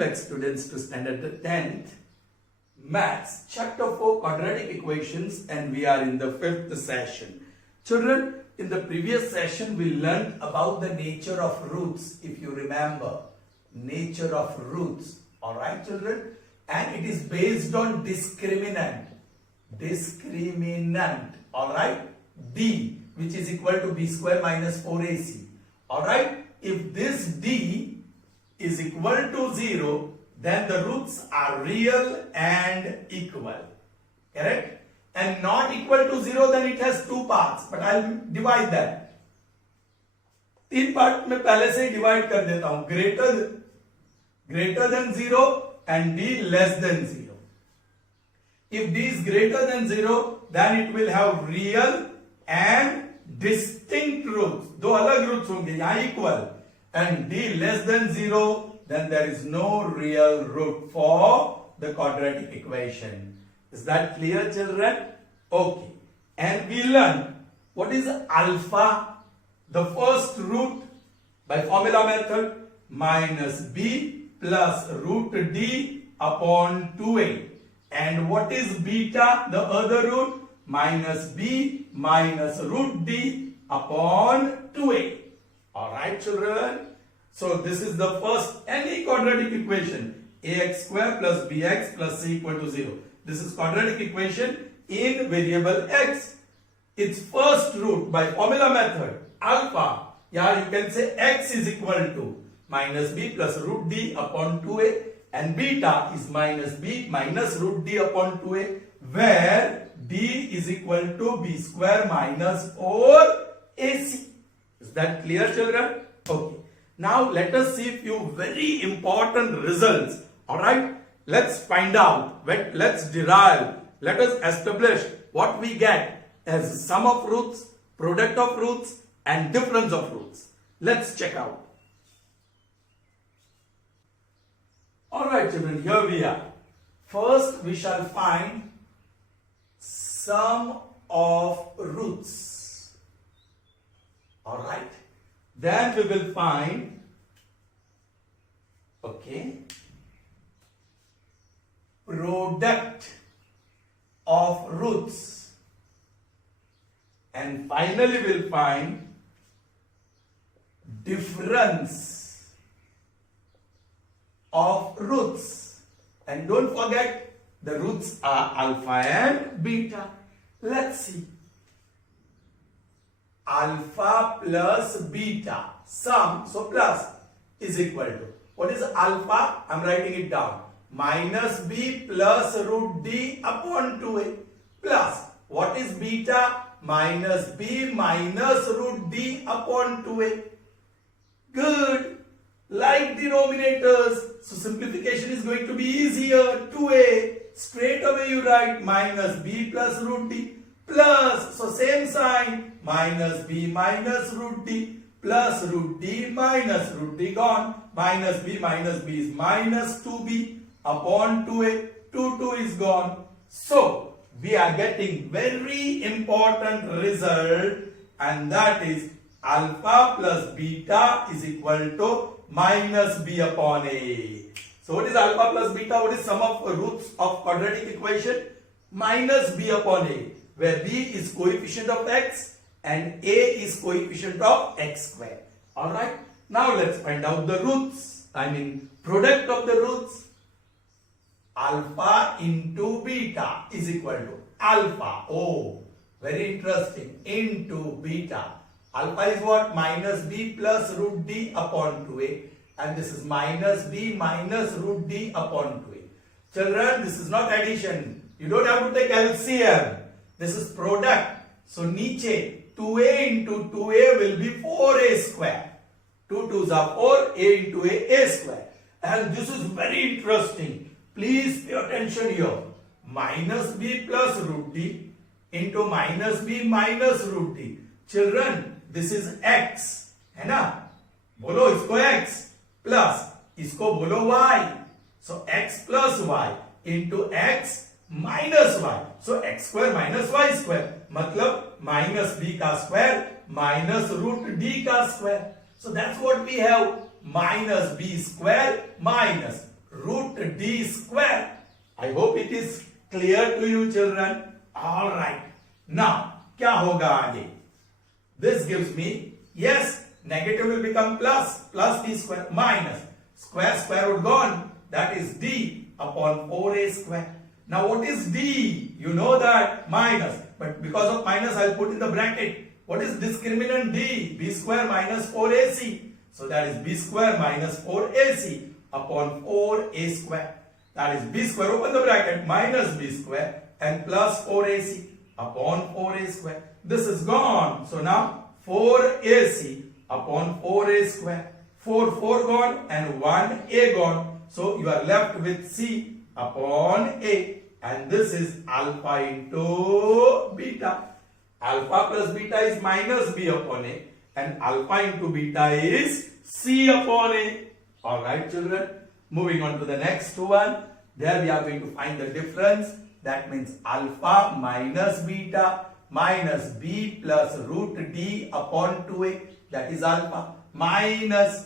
back students to standard 10th maths chapter 4 quadratic equations, and we are in the 5th session. Children, in the previous session we learned about the nature of roots, if you remember, nature of roots. Alright children, and it is based on discriminant, alright, d, which is equal to b square minus 4ac. Alright, if this d is equal to 0, then the roots are real and equal. Correct? And not equal to 0, then it has two parts, but I'll divide that. तीन part में पहले से ही divide कर देता हूं, greater than 0 and d less than 0. If d is greater than 0, then it will have real and distinct roots. दो अलग roots होंगे, यहाँ equal. And d less than 0, then there is no real root for the quadratic equation. Is that clear, children? Okay. And we learn what is alpha, the first root by formula method, minus b plus root d upon 2a. And what is beta, the other root, minus b minus root d upon 2a. Alright children? So this is the first, any quadratic equation, ax square plus bx plus c equal to 0. This is quadratic equation in variable x. Its first root by formula method, alpha, yeah, you can say x is equal to minus b plus root d upon 2a, and beta is minus b minus root d upon 2a, where d is equal to b square minus 4ac. Is that clear, children? Okay. Now let us see few very important results. Alright, let's find out, let's derive, let us establish what we get as sum of roots, product of roots, and difference of roots. Let's check out. Alright children, here we are. First we shall find sum of roots. Alright. Then we will find, okay, product of roots. And finally we'll find difference of roots. And don't forget, the roots are alpha and beta. Let's see. Alpha plus beta, sum, so plus is equal to, what is alpha? I'm writing it down, minus b plus root d upon 2a, plus what is beta? Minus b minus root d upon 2a. Good. Like denominators, so simplification is going to be easier. 2a, straight away you write minus b plus root d, plus, so same sign, minus b minus root d, plus root d minus root d gone, minus b is minus 2b upon 2a, 2 is gone. So we are getting very important result, and that is alpha plus beta is equal to minus b upon a. So what is alpha plus beta? What is sum of roots of quadratic equation? Minus b upon a, where b is coefficient of x and a is coefficient of x square. Alright, now let's find out the roots, product of the roots. Alpha into beta is equal to alpha, oh, very interesting, into beta. Alpha is what? Minus b plus root d upon 2a, and this is minus b minus root d upon 2a. Children, this is not addition. You don't have to take LCM. This is product. So, niche 2a into 2a will be 4a square. 2 2s are 4, a into a square. And this is very interesting. Please pay attention here. Minus b plus root d into minus b minus root d. Children, this is x. है ना? बोलो इसको x plus इसको बोलो y. So, x plus y into x minus y. So x square minus y square, मतलब minus b का square minus root d का square. So that's what we have, minus b square minus root d square. I hope it is clear to you children. All right. Now, क्या होगा आगे? This gives me, yes, negative will become plus d square minus square root gone. That is d upon 4a square. Now what is d? You know that minus, but because of minus I'll put in the bracket. What is discriminant d? B square minus 4ac. So that is b square minus 4ac upon 4a square. That is b square, open the bracket, minus b square and plus 4ac upon 4a square. This is gone. So now 4ac upon 4a square. 4 gone and 1a gone. So you are left with c upon a. And this is alpha into beta. Alpha plus beta is minus b upon a. And alpha into beta is c upon a. Alright children. Moving on to the next one. There we are going to find the difference. That means alpha minus beta minus b plus root d upon 2a. That is alpha. Minus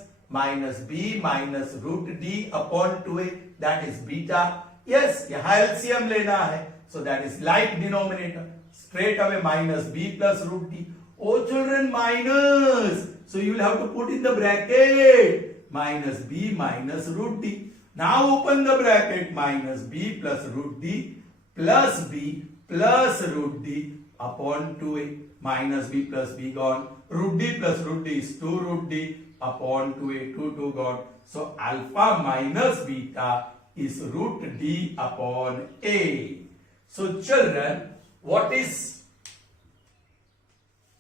b minus root d upon 2a. That is beta. Yes, यहाँ LCM लेना है. So that is like denominator. Straight away minus b plus root d. Oh children, minus. So you will have to put in the bracket. Minus b minus root d. Now open the bracket. Minus b plus root d plus b plus root d upon 2a. Minus b plus b gone. Root d plus root d is 2 root d upon 2a. 2 gone. So alpha minus beta is root d upon a. So children, what is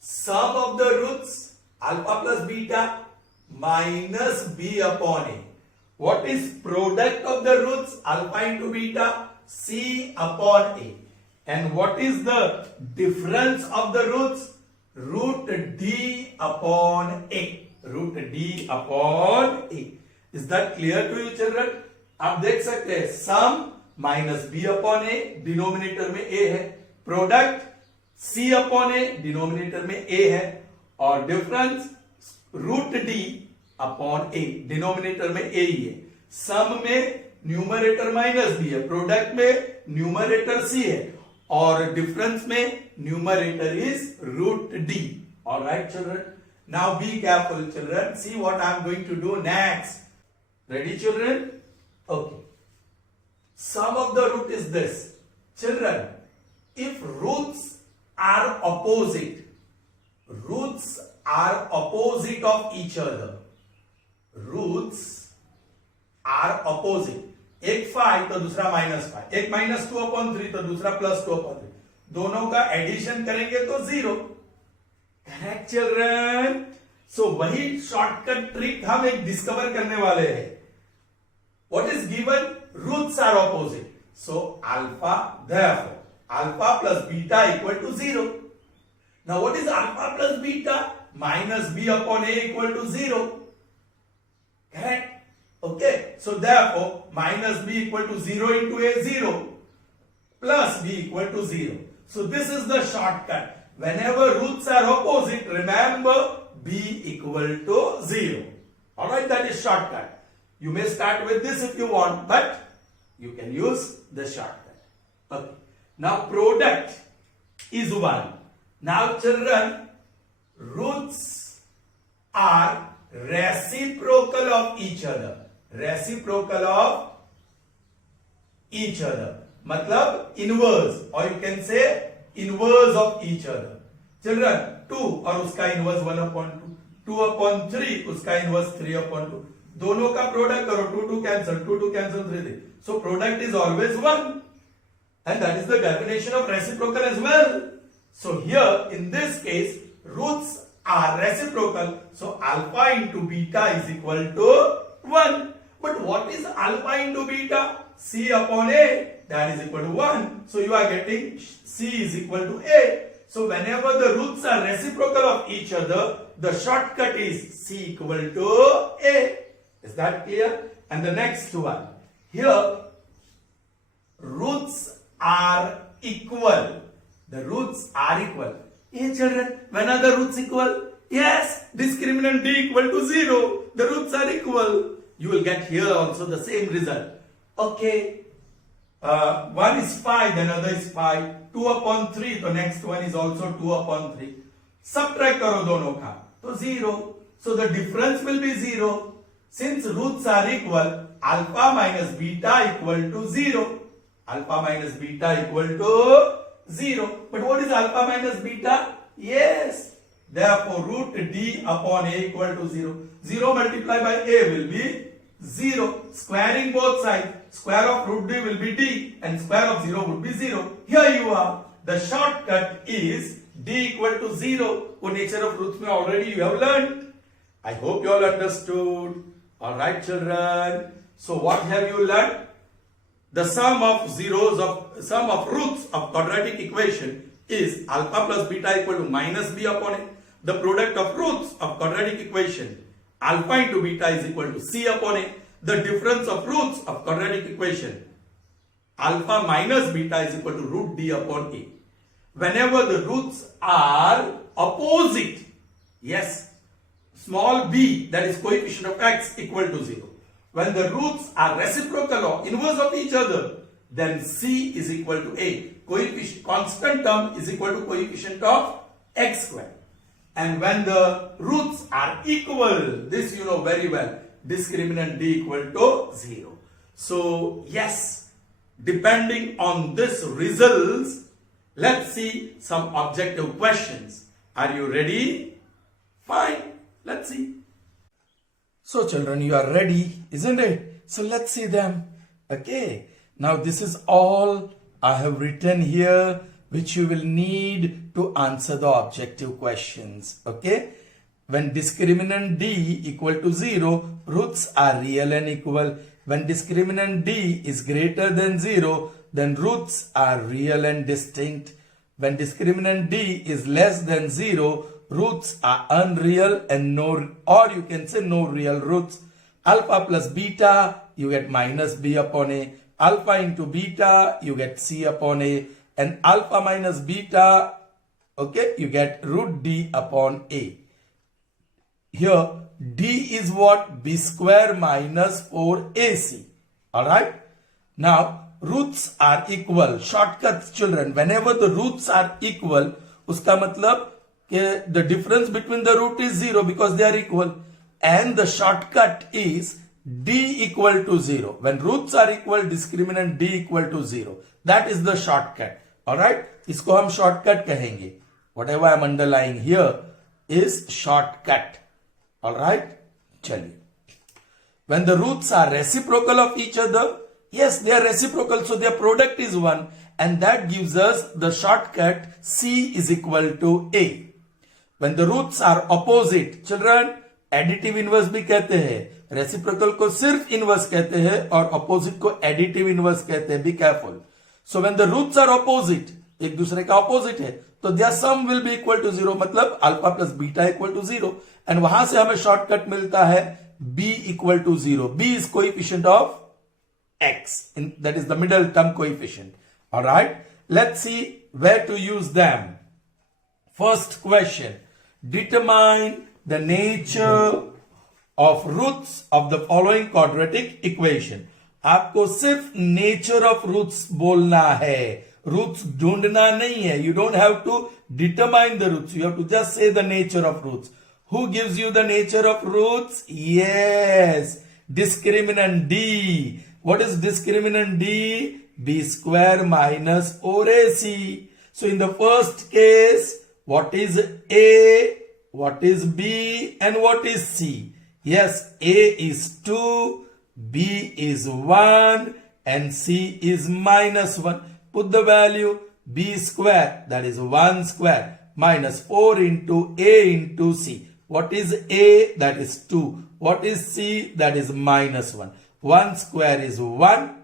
sum of the roots? Alpha plus beta minus b upon a. What is product of the roots? Alpha into beta, c upon a. And what is the difference of the roots? Root d upon a. Root d upon a. Is that clear to you children? आप देख सकते हैं sum minus B upon A, denominator में A है, product C upon A, denominator में A है, और difference root D upon A, denominator में ए ही है. सम में न्यूमरेटर माइनस बी है, प्रोडक्ट में न्यूमरेटर सी है, और डिफरेंस में numerator is root D. Alright children, now be careful children, see what I am going to do next. Ready children? Okay. Sum of the root is this. Children, if roots are opposite of each other. Roots are opposite. एक 5 तो दूसरा -5. एक -2/3 तो दूसरा +2/3. दोनों का addition करेंगे तो 0. Correct children? सो वही शॉर्टकट ट्रिक हम एक डिस्कवर करने वाले हैं. What is given? Roots are opposite. So alpha, therefore, alpha plus beta equal to 0. Now what is alpha plus beta? Minus b upon a equal to 0. Correct? Okay. So therefore, minus b equal to 0 into a 0. Plus b equal to 0. So this is the shortcut. Whenever roots are opposite, remember b equal to 0. Alright, that is shortcut. You may start with this if you want, but you can use the shortcut. Okay. Now product is 1. Now children, roots are reciprocal of each other. Reciprocal of each other. मतलब inverse, or you can say inverse of each other. Children, 2 और उसका inverse 1/2. 2/3 उसका inverse 3/2. दोनों का product करो, 2 cancel, 2 cancel, 3. So product is always 1, and that is the definition of reciprocal as well. So here in this case roots are reciprocal, so alpha into beta is equal to 1. But what is alpha into beta? C upon a, that is equal to 1. So you are getting C is equal to a. So whenever the roots are reciprocal of each other, the shortcut is C equal to a. Is that clear? And the next one. Here, roots are equal. The roots are equal. Hey children, when are the roots equal? Yes, discriminant d equal to 0. The roots are equal. You will get here also the same result. Okay. One is 5, then other is 5. 2 upon 3, the next one is also 2 upon 3. Subtract करो दोनों का, तो 0. So the difference will be 0. Since roots are equal, alpha minus beta equal to 0. Alpha minus beta equal to 0. But what is alpha minus beta? Yes. Therefore, root d upon a equal to 0. 0 multiplied by a will be 0. Squaring both sides. Square of root d will be d and square of 0 would be 0. Here you are. The shortcut is d equal to 0. What nature of roots already you have learned. I hope you all understood. Alright children. So what have you learned? The sum of roots of quadratic equation is alpha plus beta equal to minus b upon a. The product of roots of quadratic equation alpha into beta is equal to c upon a. The difference of roots of quadratic equation alpha minus beta is equal to root d upon a. Whenever the roots are opposite, yes, small b, that is coefficient of x, equal to 0. When the roots are reciprocal or inverse of each other, then c is equal to a. Coefficient, constant term is equal to coefficient of x square. And when the roots are equal, this you know very well, discriminant d equal to 0. So yes, depending on this results, let's see some objective questions. Are you ready? Fine, let's see. So children, you are ready, isn't it? So let's see them. Okay, now this is all I have written here, which you will need to answer the objective questions. Okay, when discriminant d equal to 0, roots are real and equal. When discriminant d is greater than 0, then roots are real and distinct. When discriminant d is less than 0, roots are unreal and no, or you can say no real roots. Alpha plus beta, you get minus b upon a. Alpha into beta, you get c upon a. And alpha minus beta, okay, you get root d upon a. Here, d is what? B square minus 4ac. Alright? Now, roots are equal. Shortcuts, children. Whenever the roots are equal, uska matlab ke the difference between the root is 0 because they are equal. And the shortcut is d equal to 0. When roots are equal, discriminant d equal to 0. That is the shortcut. Alright? Isko hum shortcut kahenge. Whatever I am underlying here is shortcut. Alright? Chaliye. When the roots are reciprocal of each other, yes, they are reciprocal, so their product is 1. And that gives us the shortcut c is equal to a. When the roots are opposite, children, additive inverse भी कहते हैं. Reciprocal को सिर्फ inverse कहते हैं और opposite को additive inverse कहते हैं. Be careful. So when the roots are opposite, एक दूसरे का opposite है, तो their sum will be equal to 0. मतलब alpha plus beta equal to 0. And वहां से हमें shortcut मिलता है b equal to 0. b is coefficient of x. That is the middle term coefficient. Alright. Let's see where to use them. First question. Determine the nature of roots of the following quadratic equation. आपको सिर्फ nature of roots बोलना है. Roots ढूंढना नहीं है. You don't have to determine the roots. You have to just say the nature of roots. Who gives you the nature of roots? Yes. Discriminant d. What is discriminant d? B square minus 4ac. So in the first case, what is a, what is b, and what is c? Yes, a is 2, b is 1, and c is minus 1. Put the value b square, that is 1 square, minus 4 into a into c. What is a? That is 2. What is c? That is minus 1. 1 square is 1,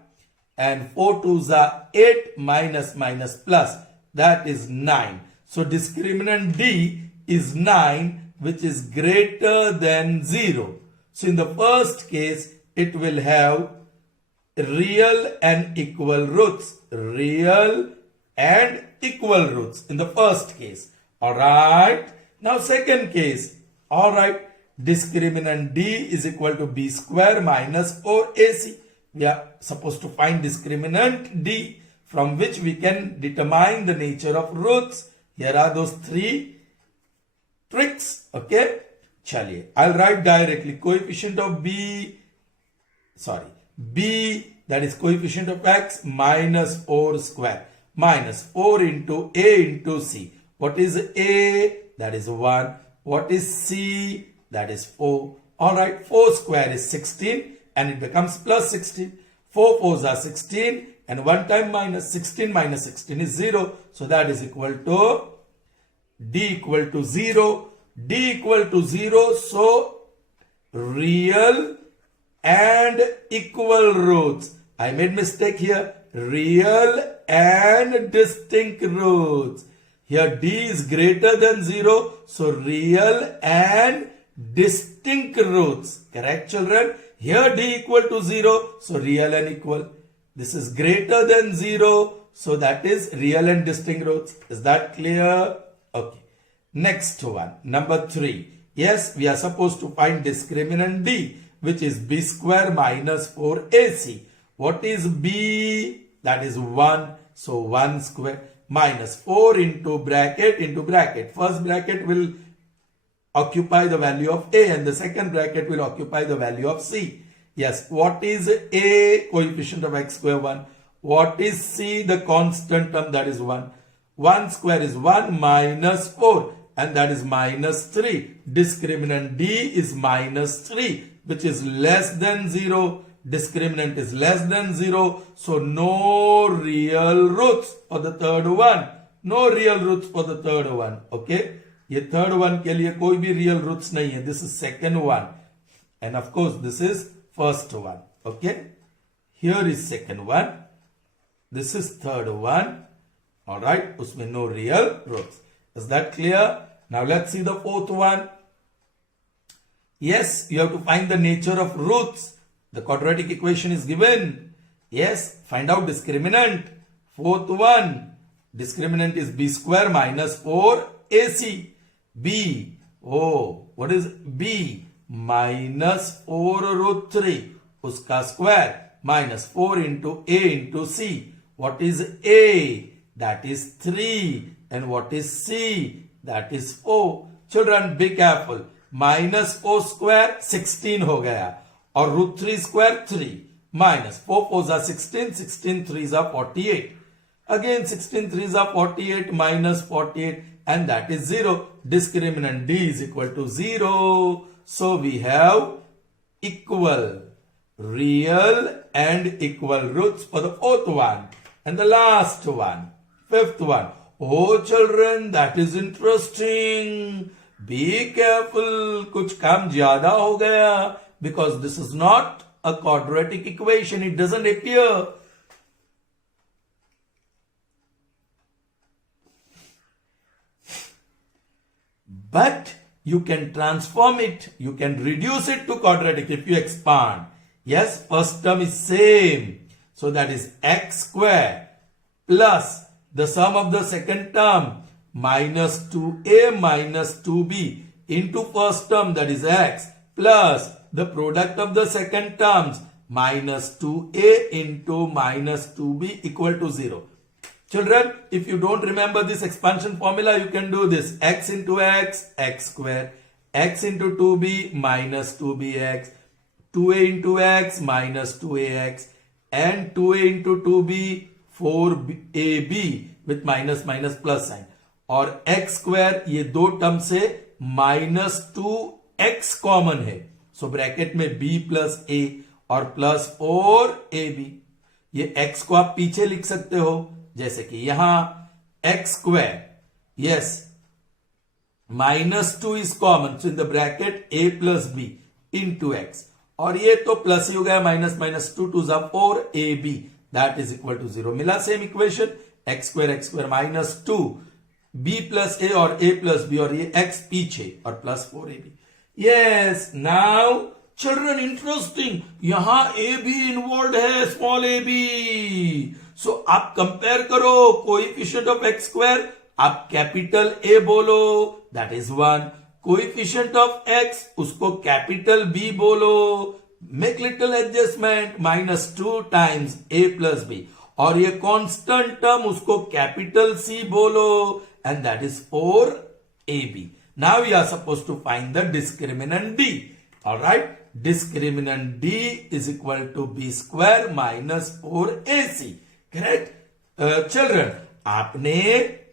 and 4 twos are 8, minus minus plus. That is 9. So discriminant d is 9, which is greater than 0. So in the first case, it will have real and equal roots. Real and equal roots in the first case. Alright. Now second case. Alright. Discriminant d is equal to b square minus 4ac. we are supposed to find discriminant d from which we can determine the nature of roots. Here are those three tricks. Okay, chaliye I'll write directly coefficient of b, that is coefficient of x minus 4 square minus 4 into a into c. What is a? That is 1. What is c? That is 4. Alright, 4 square is 16 and it becomes plus 16. 4 4s are 16 and 1 time minus 16 minus 16 is 0. So that is equal to d equal to 0. D equal to 0. So real and equal roots. I made mistake here. Real and distinct roots. Here d is greater than 0. So real and distinct roots. Correct, children? Here d equal to 0. So real and equal. This is greater than 0. So that is real and distinct roots. Is that clear? Okay. Next one. Number 3. Yes, we are supposed to find discriminant d, which is b square minus 4ac. What is b? That is 1. So 1 square minus 4 into bracket. First bracket will occupy the value of a and the second bracket will occupy the value of c. Yes, what is a? Coefficient of x square 1. What is c? The constant term, that is 1. 1 square is 1 minus 4 and that is minus 3. Discriminant d is minus 3, which is less than 0. Discriminant is less than 0. So no real roots for the third one. No real roots for the third one. Okay. ये third one के लिए कोई भी real roots नहीं है. This is second one. And of course this is first one. Okay. Here is second one. This is third one. Alright. उसमें no real roots. Is that clear? Now let's see the fourth one. Yes, you have to find the nature of roots. The quadratic equation is given. Yes, find out discriminant. Fourth one. Discriminant is b square minus 4ac. B. Oh, what is b? Minus 4 root 3. Uska square. Minus 4 into a into c. What is a? That is 3. And what is c? That is 4. Children, be careful. Minus 4 square 16 हो गया. और root 3 square 3 minus 4 4s are 16, 16 3s are 48. Again 16 3s are 48 minus 48 and that is 0. Discriminant d is equal to 0. So we have equal, real and equal roots for the fourth one. And the last one, fifth one. Oh children, that is interesting. Be careful, कुछ काम ज्यादा हो गया. Because this is not a quadratic equation. It doesn't appear. But you can transform it. You can reduce it to quadratic if you expand. Yes, first term is same. So that is x square plus the sum of the second term minus 2a minus 2b into first term, that is x, plus the product of the second terms minus 2a into minus 2b equal to 0. Children, if you don't remember this expansion formula, you can do this. X into x, x square. X into 2b minus 2bx. 2a into x minus 2ax. And 2a into 2b, 4ab with minus minus plus sign. और x square ये दो term से minus 2x common है. So bracket में b plus a और plus 4ab. ये x को आप पीछे लिख सकते हो जैसे कि यहां x square, yes, minus 2 is common, so in the bracket a plus b into x. और ये तो प्लस ही हो गया, minus minus 2 2 4ab, that is equal to 0. मिला same equation. X square minus 2 b plus a और a plus b और ये x पीछे और plus 4ab. Yes, now children interesting, यहां a भी इन्वॉल्व है, स्मॉल a भी. सो आप कंपेयर करो कोएफिशिएंट ऑफ एक्स स्क्वायर, आप कैपिटल ए बोलो, that is 1. Coefficient of x, उसको कैपिटल बी बोलो, make little adjustment, -2 times a plus B, और ये कांस्टेंट टर्म उसको कैपिटल C बोलो, and that is 4ab. Now we are suppose to find the discriminant d. Alright, discriminant d is equal to b square minus 4ac. Correct children, आपने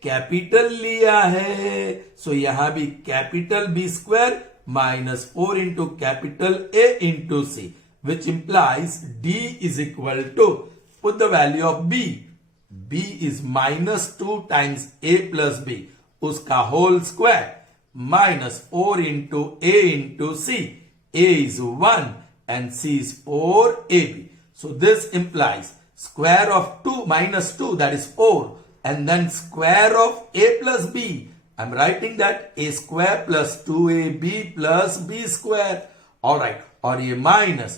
capital लिया है, so यहां भी capital B square minus 4 into capital A into C, which implies D is equal to, put the value of B. B is -2 times A plus B, uska whole square, minus 4 into A into C. A is 1 and C is 4AB. So this implies square of 2 minus 2, that is 4, and then square of A plus B. I'm writing that a square plus 2ab plus b square. Alright, और ये minus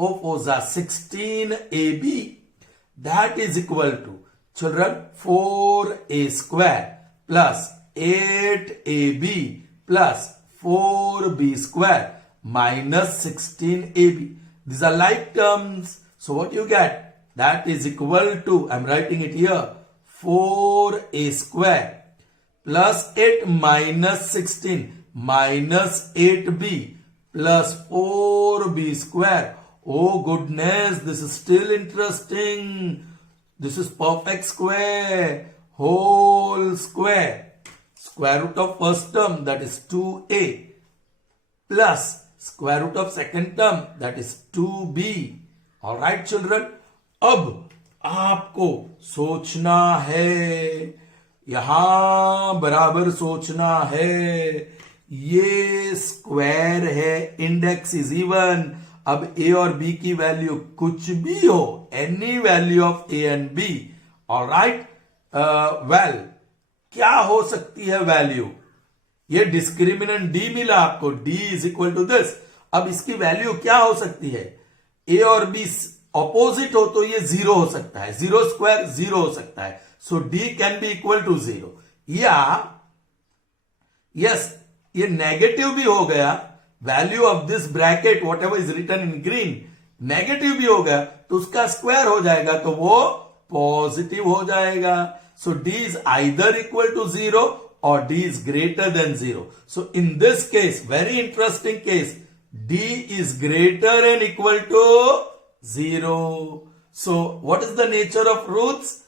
4 4s are 16ab. That is equal to, children, 4a square plus 8ab plus 4b square minus 16ab. These are like terms. So what you get? That is equal to, I'm writing it here, 4a square plus 8 minus 16 minus 8b plus 4b square. Oh goodness, this is still interesting. This is perfect square, whole square. Square root of first term, that is 2a, plus square root of second term, that is 2b. Alright children, अब आपको सोचना है, यहां बराबर सोचना है. ये square है, इंडेक्स इज इवन. अब ए और बी की वैल्यू कुछ भी हो, any value of A and B. Alright, well क्या हो सकती है वैल्यू? ये डिस्क्रिमिनेंट डी मिला आपको, D is equal to this. अब इसकी वैल्यू क्या हो सकती है? ए और बी ऑपोजिट हो तो ये 0 हो सकता है, 0 स्क्वायर 0 हो सकता है. So D can be equal to 0. या yes, ये नेगेटिव भी हो गया. Value of this bracket whatever is written in green negative भी हो गया तो उसका स्क्वायर हो जाएगा तो वो पॉजिटिव हो जाएगा. So D is either equal to 0 और D is greater than 0. So in this case, very interesting case, D is greater and equal to 0. So what is the nature of roots?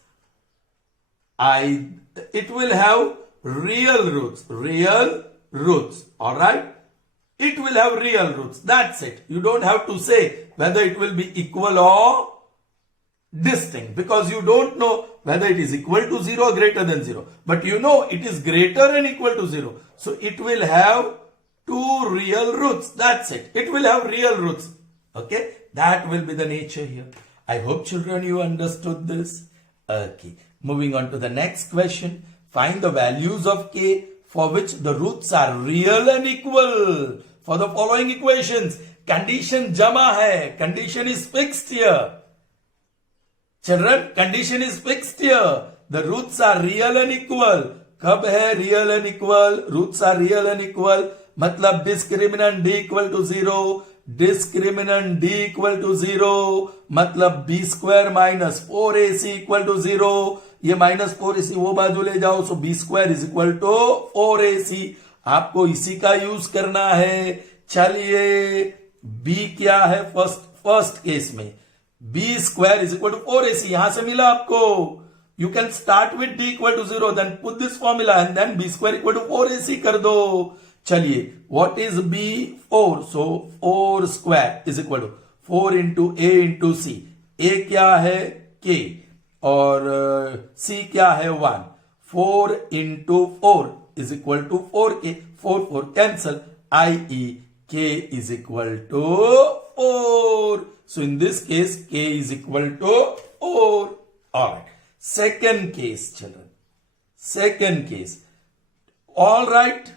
It will have real roots, alright? It will have real roots, that's it. You don't have to say whether it will be equal or distinct, because you don't know whether it is equal to 0 or greater than 0. But you know it is greater and equal to 0. So it will have 2 real roots, that's it. It will have real roots, okay? That will be the nature here. I hope children you understood this. Okay. Moving on to the next question. Find the values of k for which the roots are real and equal. For the following equations, condition jama hai. Condition is fixed here. Children, condition is fixed here. The roots are real and equal. कब है real and equal? Roots are real and equal. मतलब discriminant d equal to 0. Discriminant d equal to 0. मतलब b square minus 4ac equal to 0. ये -4ac वो बाजू ले जाओ, so b square is equal to 4ac. आपको इसी का यूज करना है. चलिए, b क्या है फर्स्ट केस में? b square is equal to 4ac यहां से मिला आपको. You can start with d equal to 0, then put this formula and then b square equal to 4ac कर दो. चलिए, what is b? 4. So 4 square is equal to 4 into a into c. a क्या है? k. और C क्या है? 1. 4 into 4 is equal to 4k. 4 cancel, i.e. k is equal to 4. So in this case, k is equal to 4. Alright. Second case, children. Second case. Alright.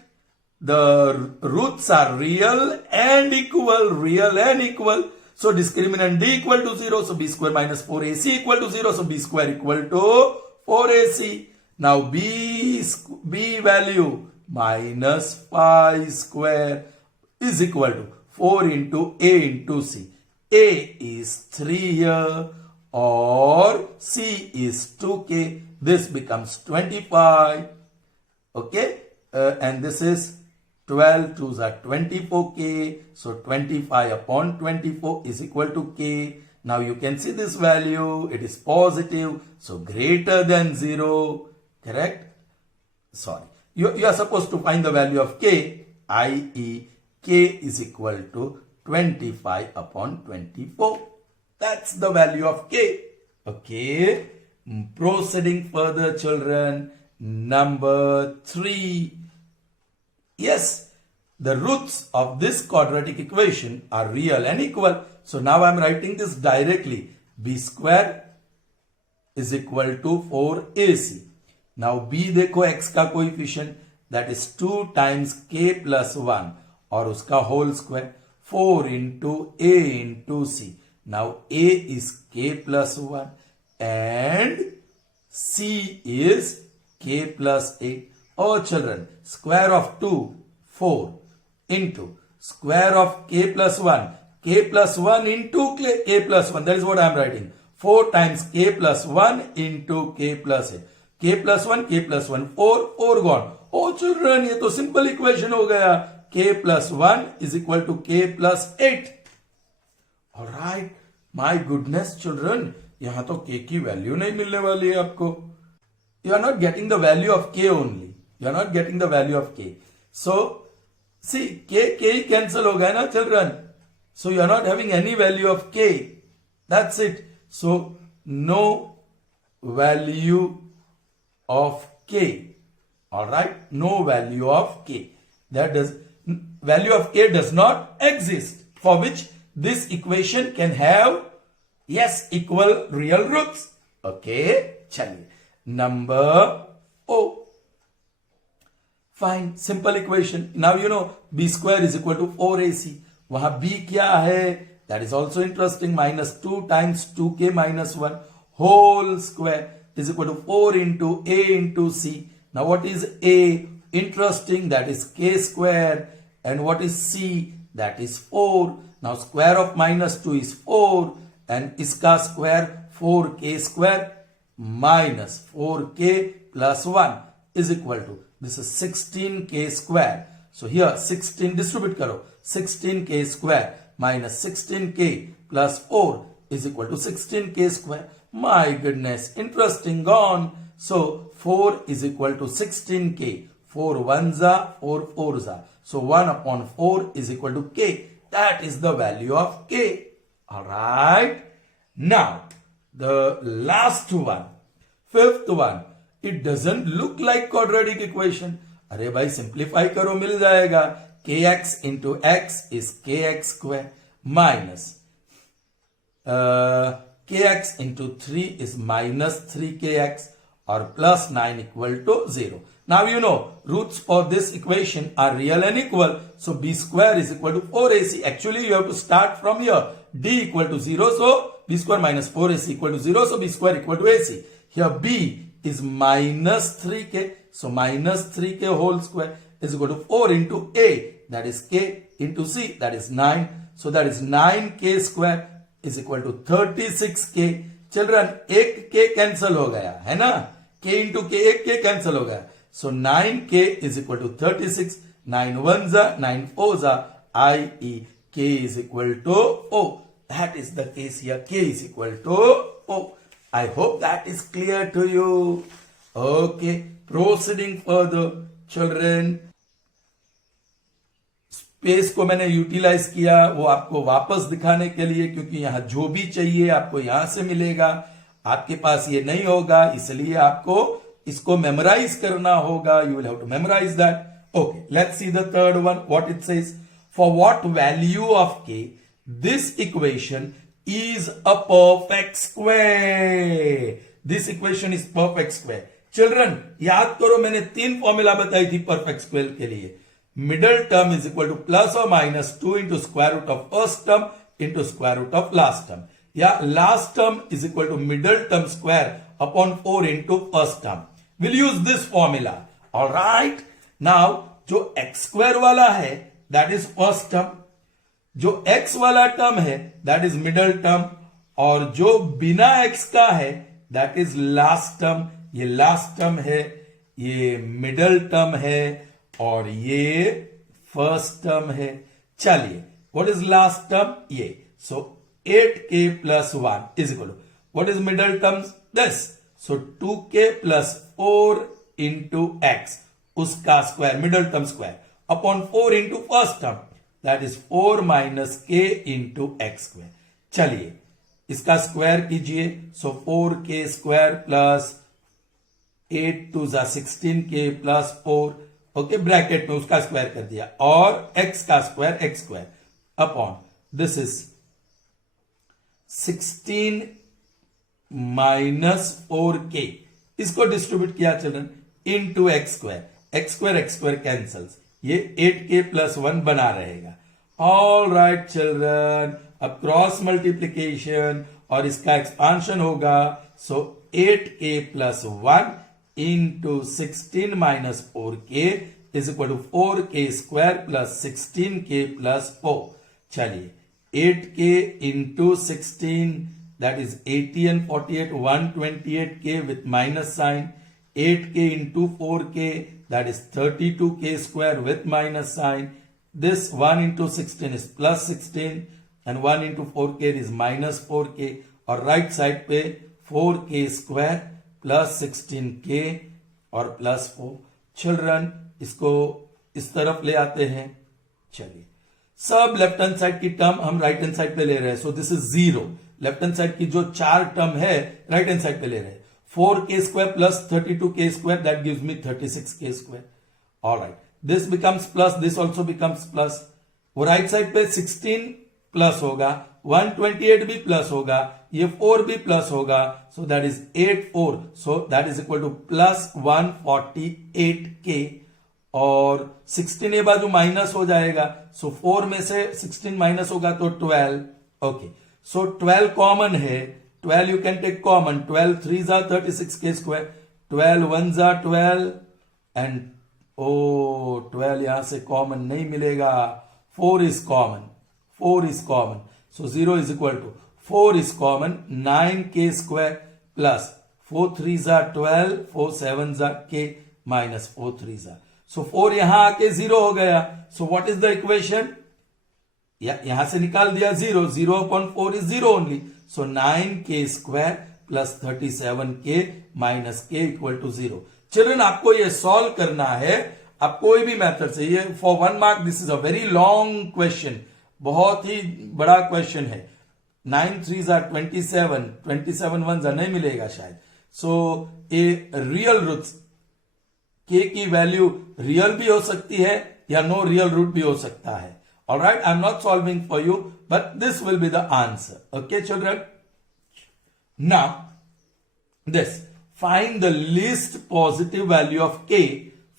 The roots are real and equal. Real and equal. So discriminant d equal to 0. So b square minus 4ac equal to 0. So b square equal to 4ac. Now b value minus pi square is equal to 4 into A into C. A is 3 here or C is 2K. This becomes 25. Okay, and this is 12 2s are 24K. So 25 upon 24 is equal to K. Now you can see this value, it is positive, so greater than 0, correct? Sorry, you are supposed to find the value of K, i.e. K is equal to 25 upon 24. That's the value of K. Okay, proceeding further, children. Number 3. Yes, the roots of this quadratic equation are real and equal. So now I am writing this directly. B square is equal to 4AC. Now B देखो x का coefficient, that is 2 times k plus 1 और उसका whole square 4 into A into C. Now A is k plus 1 and C is k plus 8. Oh children, square of 2, 4 into square of k plus 1. K plus 1 into k plus 1. That is what I am writing. 4 times k plus 1 into k plus 8. K plus 1, k plus 1. 4, 4 gone. Oh children, ये तो simple equation हो गया. K plus 1 is equal to k plus 8. Alright. My goodness children, यहाँ तो k की value नहीं मिलने वाली है आपको. You are not getting the value of k only. You are not getting the value of k. So, see, k cancel हो गया ना children. So you are not having any value of k. That's it. So no value of k. Alright? No value of k. Value of k does not exist. For which this equation can have, yes, equal real roots. Okay? चलिए. Number O. Fine. Simple equation. Now you know b square is equal to 4ac. वहां b क्या है? That is also interesting. Minus 2 times 2k minus 1 whole square is equal to 4 into A into C. Now what is A? Interesting. That is k square. And what is C? That is 4. Now square of minus 2 is 4. And iska square 4k square minus 4k plus 1 is equal to, this is 16k square. So here 16 distribute karo. 16k square minus 16k plus 4 is equal to 16k square. My goodness, interesting, gone. So 4 is equal to 16k. 4 ones are, 4 fours are. So 1 upon 4 is equal to k. That is the value of k. Alright. Now, the last one, fifth one. It doesn't look like quadratic equation. अरे भाई simplify करो मिल जाएगा. Kx into x is kx square minus kx into 3 is minus 3kx or plus 9 equal to 0. Now you know roots for this equation are real and equal. So b square is equal to 4ac. Actually you have to start from here. D equal to 0. So b square minus 4ac equal to 0. So b square equal to ac. Here b is minus 3k. So minus 3k whole square is equal to 4 into A, that is k, into C, that is 9. So that is 9k square is equal to 36k. Children, एक k cancel हो गया है ना? K into k, एक k cancel हो गया. So 9k is equal to 36. 9 ones are, 9 fours are, i.e. k is equal to O. That is the case here. K is equal to O. I hope that is clear to you. Okay, proceeding further, children. Space को मैंने utilise किया वो आपको वापस दिखाने के लिए, क्योंकि यहां जो भी चाहिए आपको यहां से मिलेगा. आपके पास ये नहीं होगा, इसलिए आपको इसको मेमोराइज करना होगा. You will have to memorise that. Okay, let's see the third one. What it says. For what value of k this equation is a perfect square. This equation is perfect square. Children, याद करो मैंने 3 formula बताई थी perfect square के लिए. Middle term is equal to plus और minus 2 into square root of first term into square root of last term, या last term is equal to middle term square upon 4 into first term. Will use this formula. Alright. Now जो x square वाला है that is first term. जो x वाला term है that is middle term, और जो बिना x का है दैट इज लास्ट टर्म। ये लास्ट टर्म है, ये मिडल टर्म है, और ये फर्स्ट टर्म है। चलिए, व्हाट इज लास्ट टर्म? ये। सो 8k plus 1 is equal to, what is middle terms? This. So 2k plus 4 into x, उसका square, middle term square, upon 4 into first term, that is 4 minus k into x square. चलिए इसका square कीजिए। सो 4k square plus 8 2 16k plus 4, okay, bracket में उसका square कर दिया, और x का square x square upon this is 16 minus 4k, इसको डिस्ट्रीब्यूट किया children into x square cancels, ये 8k प्लस 1 बना रहेगा। ऑल राइट चिल्ड्रन, अब क्रॉस मल्टीप्लीकेशन और इसका एक्सपांशन होगा। So 8k plus 1 into 16 minus 4k is equal to 4k square plus 16k plus 4। चलिए 8k into 16, that is 80 and 48, 128k with minus sign. 8k into 4k, that is 32k square with minus sign. This 1 into 16 is plus 16 and 1 into 4k is minus 4k, और right side पे 4k square plus 16k और plus 4। Children, इसको इस तरफ ले आते हैं। चलिए, सब लेफ्ट हैंड साइड की टर्म हम राइट हैंड साइड पे ले रहे हैं। So this is 0। Left hand side की जो 4 टर्म है राइट हैंड साइड पे ले रहे हैं। 4k square plus 32k square, that gives me 36k square. Alright, this becomes plus, this also becomes plus. वो राइट साइड पे 16 प्लस होगा, 128 भी प्लस होगा, ये 4 भी प्लस होगा। So that is 84, so that is equal to plus 148k, और 16 ये बाजू माइनस हो जाएगा। सो 4 में से 16 माइनस होगा तो 12। ओके, सो 12 कॉमन है, 12 यू कैन टेक कॉमन। 12 3 जा 36k स्क्वायर, 12 1 जा 12, एंड 12 यहां से कॉमन नहीं मिलेगा। 4 is common, 4 is common. So 0 is equal to 4 is common, 9k square plus 4 3 जा 12, 4 7 जा k माइनस 4 3 जा। सो 4 यहां आके 0 हो गया। So what is the equation? यहां से निकाल दिया 0, 0 upon 4 is 0 only. So 9k square plus 37k minus k equal to 0। Children, आपको ये सॉल्व करना है, आप कोई भी मेथड से, ये for 1 mark this is a very long question, बहुत ही बड़ा क्वेश्चन है। 9 3 जा 27, 27 1 जा नहीं मिलेगा शायद। सो ए रियल रूट्स, k की वैल्यू रियल भी हो सकती है या नो रियल रूट भी हो सकता है। Alright, I am not solving for you, but this will be the answer. Okay children, now this, find the least positive value of k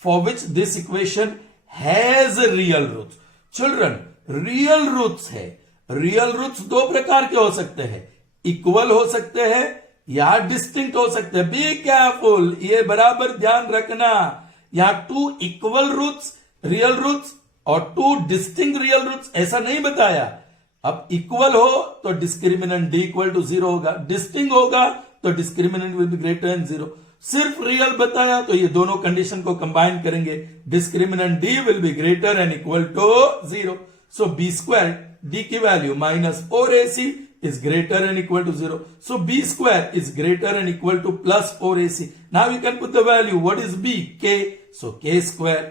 for which this equation has real roots. Children, real roots है, real roots 2 प्रकार के हो सकते हैं, equal हो सकते हैं या डिस्टिंक्ट हो सकते हैं। बी केयरफुल, ये बराबर ध्यान रखना, यहां 2 इक्वल रूट्स रियल रूट्स और 2 डिस्टिंक्ट रियल रूट्स ऐसा नहीं बताया। अब इक्वल हो तो डिस्क्रिमिनेंट d इक्वल टू 0 होगा, डिस्टिंक्ट होगा तो discriminant will be greater than 0। सिर्फ रियल बताया तो ये दोनों कंडीशन को कंबाइन करेंगे, discriminant d will be greater and equal to 0। So b square, d की value minus 4ac is greater and equal to 0. So b square is greater and equal to plus 4ac. Now you can put the value. What is b? K. So k square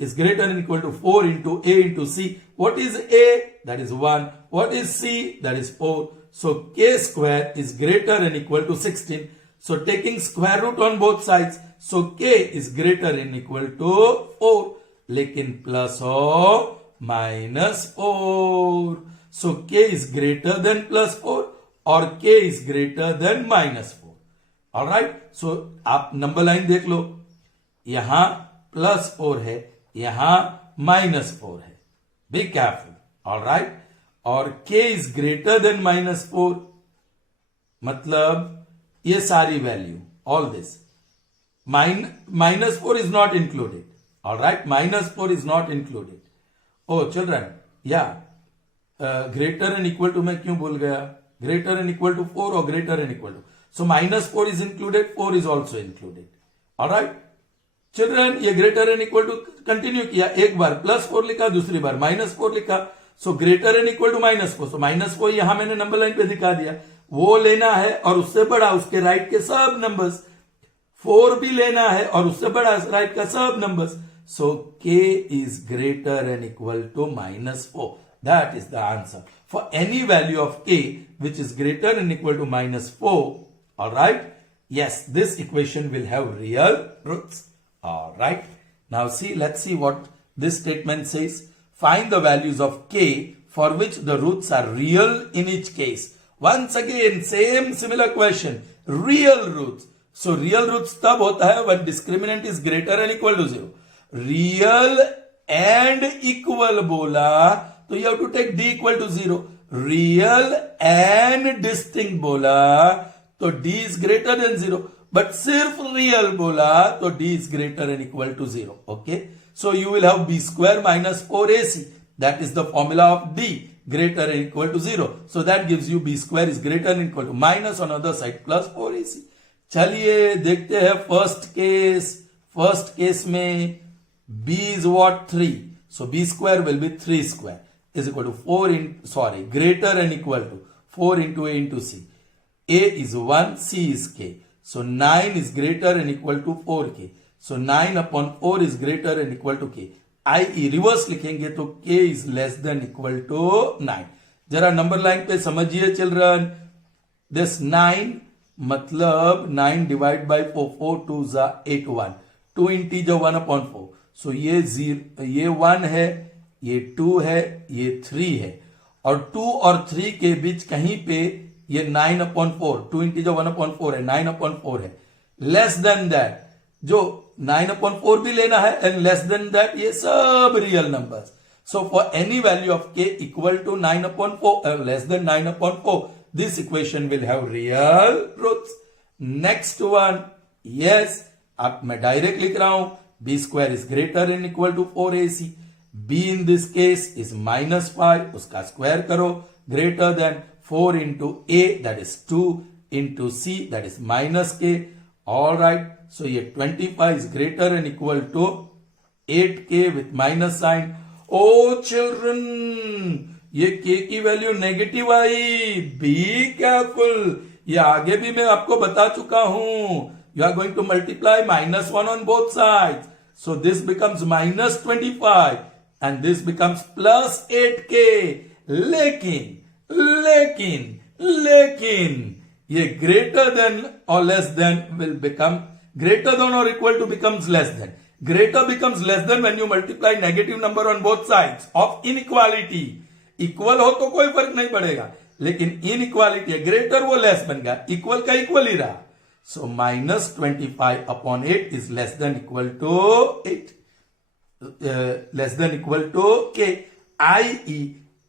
is greater and equal to 4 into a into c. What is a? That is 1. What is c? That is 4. So k square is greater and equal to 16. So taking square root on both sides. So k is greater and equal to 4. लेकिन plus or minus 4. So k is greater than plus 4 और k is greater than minus 4. Alright, so आप number line देख लो, यहां plus 4 है, यहां minus 4 है। Be careful. Alright, और k is greater than minus 4 मतलब ये सारी value, all this, minus 4 is not included. Alright, minus 4 is not included. Oh children, yeah, greater and equal to मैं क्यों भूल गया, ग्रेटर एंड इक्वल टू 4 और greater and equal to, so -4 is included, 4 is also included. Alright children, ये greater and equal to continue किया, एक बार +4 लिखा, दूसरी बार -4 लिखा, so greater and equal to -4, so -4 यहां मैंने नंबर लाइन पे दिखा दिया, वो लेना है और उससे बड़ा उसके राइट के सब नंबर्स, 4 भी लेना है और उससे बड़ा राइट का सब numbers, so k is greater and equal to -4. That is the answer. For any value of k which is greater and equal to -4, alright, yes, this equation will have real roots. Alright, now see, let's see what this statement says. Find the values of k for which the roots are real in each case. Once again, same similar question, real roots. So real roots tab hota hai when discriminant is greater and equal to 0. Real and equal bola, so you have to take d equal to 0. Real and distinct bola, so d is greater than 0. But sirf real bola, so d is greater and equal to 0. Okay, so you will have b square minus 4ac. That is the formula of d, greater and equal to 0. So that gives you b square is greater and equal to minus on other side plus 4ac. चलिए देखते हैं first case में b is what, 3. So b square will be 3 square is equal to 4 greater and equal to 4 into a into c. A is 1, c is k. So 9 is greater and equal to 4k. So 9 upon 4 is greater and equal to k. i.e. Reverse लिखेंगे तो k is less than equal to 9. जरा number line पे समझिए children, this 9 मतलब 9 divide by 4, 4 2 8 1, 2 integer 1 upon 4. सो ये 1 है, ये 2 है, ये 3 है, और 2 और 3 के बीच कहीं पे ये 9 अपॉन 4, 2 इंटीजर 1 अपॉन 4 है, 9 अपॉन 4 है. लेस देन दैट, जो 9 अपॉन 4 भी लेना है, एंड लेस देन दैट ये सब real numbers. So for any value of k equal to 9 upon 4, less than 9 upon 4, this equation will have real roots. Next one, yes, अब मैं direct लिख रहा हूं, b square is greater and equal to 4ac. b in this case is -5, उसका square करो, greater than 4 into a, that is 2, into c, that is -k. All right, so ये 25 is greater and equal to 8k with minus sign. Oh children, ये k की value negative आई, be careful. ये आगे भी मैं आपको बता चुका हूं. You are going to multiply -1 on both sides, so this becomes -25 and this becomes plus 8k. लेकिन ये ग्रेटर देन और less than will become greater than और equal to becomes less than. Greater becomes less than when you multiply negative number on both sides of inequality. Equal हो तो कोई फर्क नहीं पड़ेगा, लेकिन इनइक्वालिटी है, ग्रेटर वो लेस बन गया, इक्वल का इक्वल ही रहा. So -25 upon 8 is less than equal to 8, less than equal to k. i.e.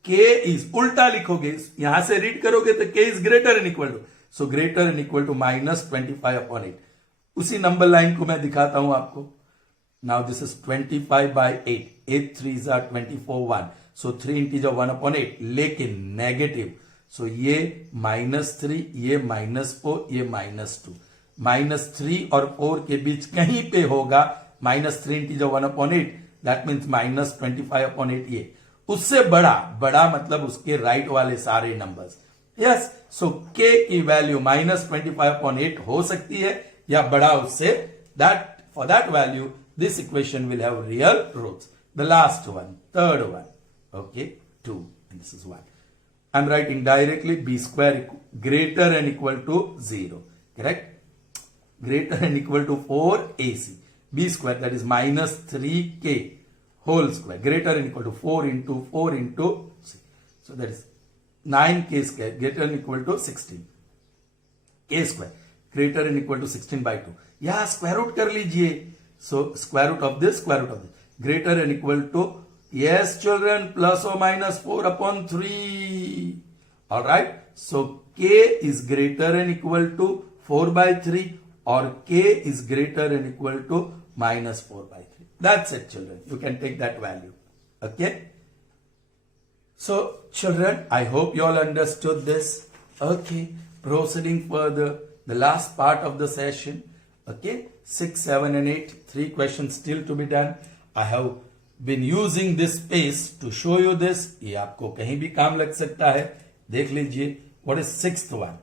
k is उल्टा लिखोगे, यहां से रीड करोगे तो k is greater and equal to, so greater and equal to -25 upon 8. उसी नंबर लाइन को मैं दिखाता हूं आपको. Now this is 25 by 8, 8 3s are 24, 1. So 3 integer 1 upon 8, लेकिन नेगेटिव. सो ये -3, ये -4, ये -2. -3 और 4 के बीच कहीं पे होगा -3 integer 1 upon 8, that means -25 upon 8. ये उससे बड़ा मतलब उसके राइट वाले सारे नंबर्स. यस, सो k की वैल्यू -25 अपॉन 8 हो सकती है या बड़ा उससे. That for that value this equation will have real roots. The last one, third one. Okay, 2. And this is 1. I'm writing directly b square greater and equal to 0. Correct? Greater and equal to 4ac. b square, that is -3k whole square. Greater and equal to 4 into c. So that is 9k square greater and equal to 16. k square greater and equal to 16 by 2. यहाँ square root कर लीजिए. So square root of this, greater and equal to, yes children, plus or minus 4 upon 3. All right. So k is greater and equal to 4 by 3, or k is greater and equal to -4 by 3. That's it children. You can take that value. Okay. So, children, I hope you all understood this. Okay, proceeding further, the last part of the session. Okay, 6, 7 and 8, 3 questions still to be done. I have been using this space to show you this. ये आपको कहीं भी काम लग सकता है. देख लीजिए. What is sixth one?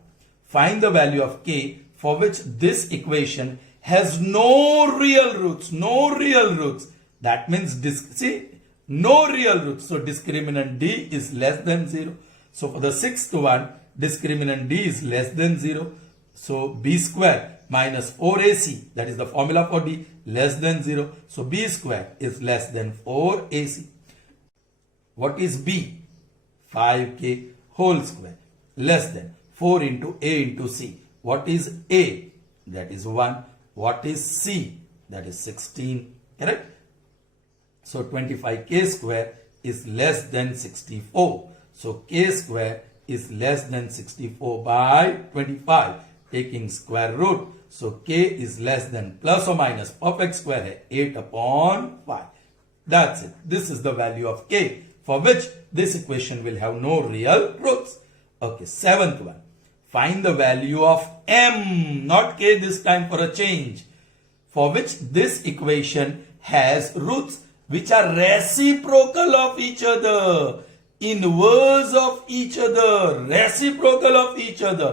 Find the value of k for which this equation has no real roots. No real roots. That means see, no real roots. So discriminant d is less than 0. So for the sixth one, discriminant d is less than 0. So b square minus 4ac, that is the formula for d, less than 0. So b square is less than 4ac. What is b? 5k whole square less than 4 into a into c. What is a? That is 1. What is c? That is 16. Correct? So 25k square is less than 64. So k square is less than 64 by 25. Taking square root. So k is less than plus or minus perfect square है 8 upon 5. That's it. This is the value of k for which this equation will have no real roots. Okay, seventh one. Find the value of m, not k this time for a change, for which this equation has roots which are reciprocal of each other, inverse of each other, reciprocal of each other.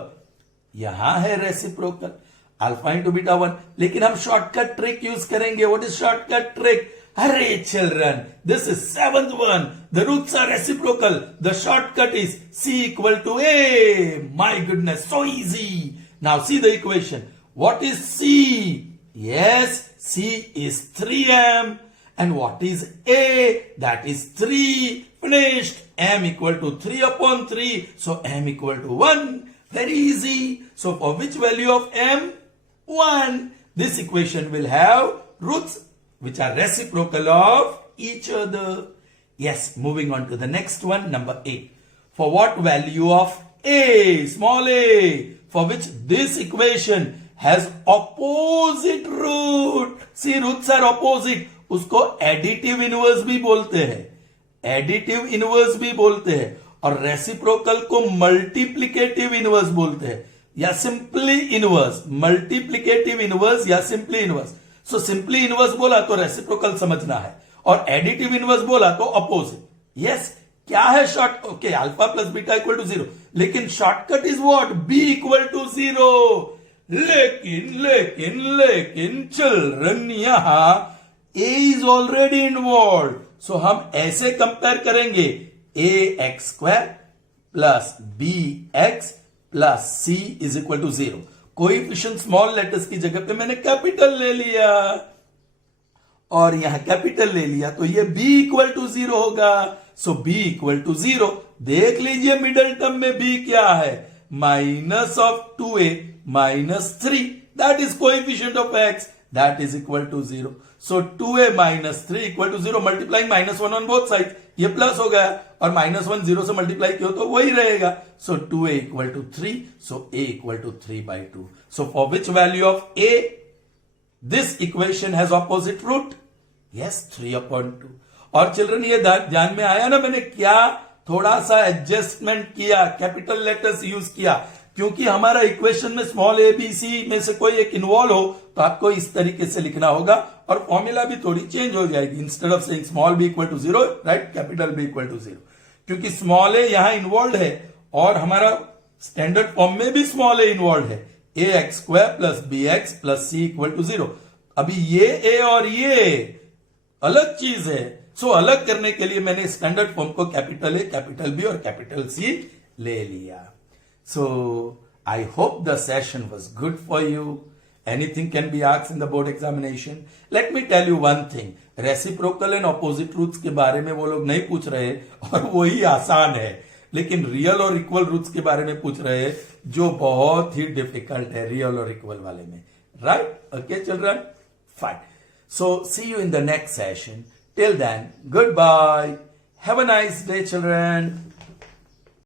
यहां है reciprocal alpha into beta 1, लेकिन हम shortcut trick use करेंगे. What is shortcut trick? अरे children, this is seventh one. The roots are reciprocal. The shortcut is c equal to a. My goodness, so easy. Now see the equation. What is c? Yes, c is 3m. And what is a? That is 3. Finished. m equal to 3 upon 3. So m equal to 1. Very easy. So for which value of m? 1. This equation will have roots which are reciprocal of each other. Yes, moving on to the next one, number 8. For what value of a, small a, for which this equation has opposite root. See, roots are opposite. उसको additive inverse भी बोलते हैं. Additive inverse भी बोलते हैं. और reciprocal को multiplicative inverse बोलते हैं, या सिंपली इनवर्स. मल्टीप्लिकेटिव इनवर्स या simply inverse. So simply inverse बोला तो रेसिप्रोकल समझना है, और एडिटिव इनवर्स बोला तो अपोजिट. यस, क्या है short? Okay, alpha plus beta equal to 0. लेकिन shortcut is what? B equal to 0. लेकिन लेकिन लेकिन चिल्ड्रन, यहां a is already involved. So हम ऐसे कंपेयर करेंगे. ax square plus bx plus c is equal to 0. Coefficient small letters की जगह पे मैंने कैपिटल ले लिया और यहां कैपिटल ले लिया, तो ये b इक्वल टू 0 होगा. सो b इक्वल टू 0. देख लीजिए मिडल टर्म में b क्या है? Minus of 2a minus 3. That is coefficient of x. That is equal to 0. So 2a minus 3 equal to 0. Multiplying minus 1 on both sides. ये plus हो गया और माइनस 1 0 से मल्टीप्लाई किया तो वही रहेगा. So 2a equal to 3. So a equal to 3 by 2. So for which value of a this equation has opposite root? Yes, 3 upon 2. और चिल्ड्रन ये ध्यान में आया ना, मैंने क्या थोड़ा सा एडजस्टमेंट किया, कैपिटल लेटर्स यूज किया, क्योंकि हमारा इक्वेशन में स्मॉल ए बी सी में से कोई एक इन्वॉल्व हो तो आपको इस तरीके से लिखना होगा और फॉर्मूला भी थोड़ी चेंज हो जाएगी. Instead of saying small B equal to 0, right, capital B equal to 0, क्योंकि स्मॉल ए यहां इन्वॉल्व है और हमारा स्टैंडर्ड फॉर्म में भी स्मॉल ए इन्वॉल्व है. A x square plus b x plus c equal to 0. अभी ये ए और ये अलग चीज है. सो अलग करने के लिए मैंने स्टैंडर्ड फॉर्म को कैपिटल ए, कैपिटल बी और कैपिटल सी ले लिया. So, I hope the session was good for you. Anything can be asked in the board examination. Let me tell you one thing. Reciprocal and opposite roots के बारे में वो लोग नहीं पूछ रहे और वही आसान है, लेकिन रियल और इक्वल रूट्स के बारे में पूछ रहे हैं जो बहुत ही डिफिकल्ट है रियल और इक्वल वाले में. Right? Okay children, fine. So see you in the next session. Till then, goodbye. Have a nice day children.